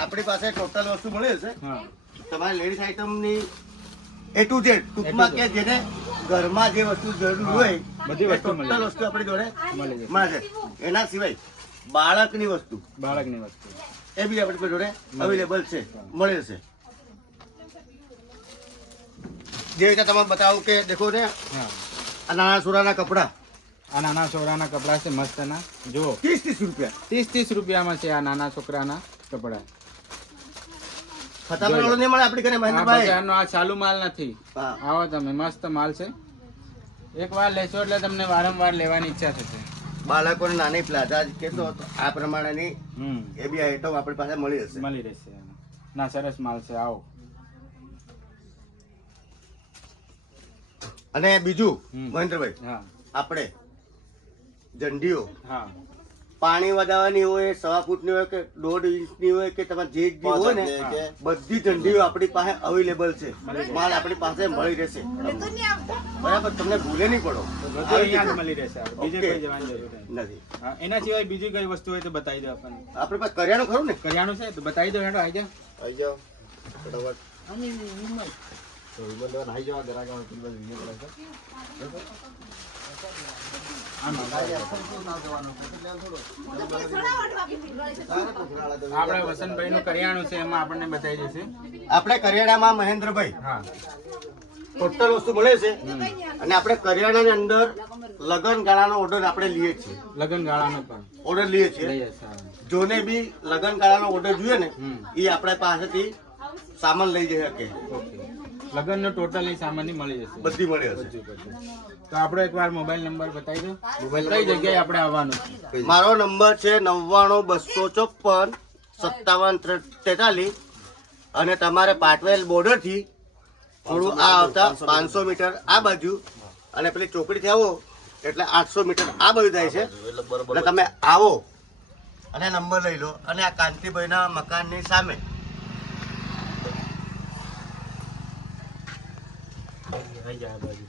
આપણી પાસે ટોટલ વસ્તુ મળે છે હા તમારી લેડીઝ આઈટમની A to Z ટૂંકમાં કે જેને ઘરમાં જે વસ્તુ જરૂર હોય બધી વસ્તુ ટોટલ વસ્તુ આપણી જોડે મળી જશે. મળે છે. એના સિવાય બાળકની વસ્તુ બાળકની વસ્તુ એ બી આપણી જોડે અવેલેબલ છે મળે છે. જે રીતે તમે બતાવું કે દેખો ને હા આ નાના છોરાના કપડા આ નાના છોકરાના કપડા છે મસ્તના જુઓ 30 રૂપિયા 30 રૂપિયામાં છે આ નાના છોકરાના કપડા ફટાફટ વાળો નહીં મળે આપણી ઘરે આ મહેન્દ્રભાઈ. બજારનો આ ચાલુ માલ નથી હા. આવો તમે મસ્ત માલ છે એક વાર લેશો એટલે તમને વારંવાર લેવાની ઈચ્છા થશે બાળકોને નાની પ્લાઝા કેટલો હતો આ પ્રમાણેની હમ એ બી આઈટમ આપણી પાસે મળી જશે. મળી રહેશે ના સરસ માલ છે આવો અને બીજું હમ. મહેન્દ્રભાઈ હા આપણે ઝંડીઓ હા પાણી વધારવાની હોય 1.5 ફૂટની હોય કે 1.5 ઇંચની હોય કે તમારે જે જ હોય ને હા. બધી ઝંડીઓ આપણી પાસે અવેલેબલ છે. માલ આપણી પાસે મળી રહેશે બરાબર તમને ભૂલે નહીં પડો બધું અહીંયા જ મળી રહેશે બીજે ઓકે. કોઈ જવાની જરૂર નહીં નથી. હા, એના સિવાય બીજી કઈ વસ્તુ હોય તો બતાવી દો આપણને આપણી પાસે કરિયાણું ખરું ને કરિયાણું છે તો બતાવી દો હેડો આવી જાઓ આવી જાઓ આપણે વસંતભાઈ નું કરિયાણું છે એમાં આપણને બતાવી દેશે આપણે કરિયાણામાં મહેન્દ્રભાઈ હા ટોટલ વસ્તુ મળે છે અને આપણે કરિયાણાની અંદર લગન ગાળાનો ઓર્ડર આપણે લઈએ છીએ. લગન ગાળાનો પણ ઓર્ડર લઈએ છીએ લઈએ છે જોને બી લગન ગાળાનો ઓર્ડર જોઈએ ને હમ. એ આપણે પાસેથી સામાન લઈ જઈ શકે ઓકે લગનનો ટોટલી સામાનની મળી જશે બધી મળે હશે. બધું. તો આપણો એકવાર મોબાઈલ નંબર બતાવી દો કઈ જગ્યાએ આપણે આવવાનું છે મારો નંબર છે 99-254-5743 અને તમારે પાટવેલ બોર્ડર થી થોડું આ આવતા 500 મીટર આ બાજુ અને પેલી ચોકડીથી આવો એટલે 800 મીટર આ બાજુ થાય છે એટલે તમે આવો અને નંબર લઈ લો અને આ કાંતિભાઈના મકાનની સામે આવી જાય આ બાજુ